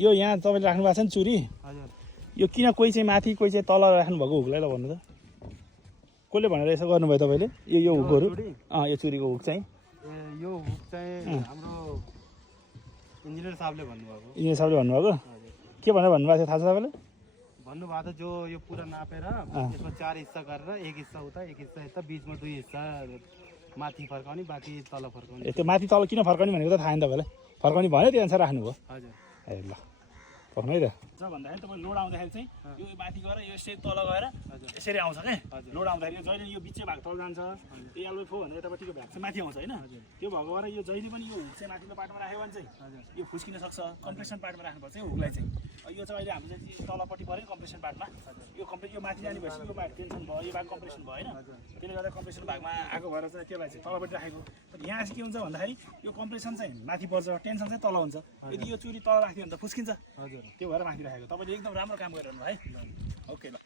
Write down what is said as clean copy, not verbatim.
यो यहाँ तपाईँले राख्नु भएको छ नि चुरी हजुर यो किन कोही चाहिँ माथि कोही चाहिँ तल राख्नु भएको हुकलाई ल भन्नु त कसले भनेर यसो गर्नुभयो तपाईँले यो हुकहरू यो चुरीको हुक चाहिँ यो हुक चाहिँ हाम्रो इन्जिनियर साहबले भन्नुभएको इन्जिनियर साहबले भन्नुभएको के भनेर भन्नुभएको थियो थाहा छ तपाईँले भन्नुभएको थियो जो यो पुरा नापेर यसमा 4 हिस्सा गरेर एक हिस्सा उता एक हिस्सा यता बिचमा 2 हिस्सा माथि फर्काउने बाँकी तल फर्काउने त्यो माथि तल किन फर्काउने भनेको त थाहा नि तपाईँलाई फर्काउने भन्यो त्यो अनुसार राख्नुभयो हजुर ए ल पक्नु है त भन्दाखेरि तपाईँ लोड आउँदाखेरि चाहिँ यो माथि गएर यो यसरी तल गएर यसरी आउँछ क्या लोड आउँदाखेरि जहिले यो बिचै भाग तल जान्छ त्यो एल्बो फो भनेर तपाईँको भाग चाहिँ माथि आउँछ होइन त्यो भएको भएर यो जहिले पनि यो हुक चाहिँ माथिल्लो पार्टमा राख्यो भने चाहिँ यो फुस्किन सक्छ कम्प्रेसन पार्टमा राख्नुपर्छ यो हुकलाई चाहिँ यो चाहिँ अहिले हाम्रो चाहिँ तलपट्टि पऱ्यो कम्प्रेसन पार्टमा यो माथि जाने भएपछि यो भाग टेन्सन भयो यो भाग कम्प्रेसन भयो होइन त्यसले गर्दा कम्प्रेसन भागमा आएको भएर चाहिँ त्यसलाई चाहिँ तलपट्टि राखेको तर यहाँ चाहिँ के हुन्छ भन्दाखेरि यो कम्प्रेसन चाहिँ माथि पर्छ टेन्सन चाहिँ तल हुन्छ यदि यो चुरी तल राख्यो भने त फुस्किन्छ हजुर त्यो भएर माथि राखेको तपाईँले एकदम राम्रो काम गरिरहनु है ओके ल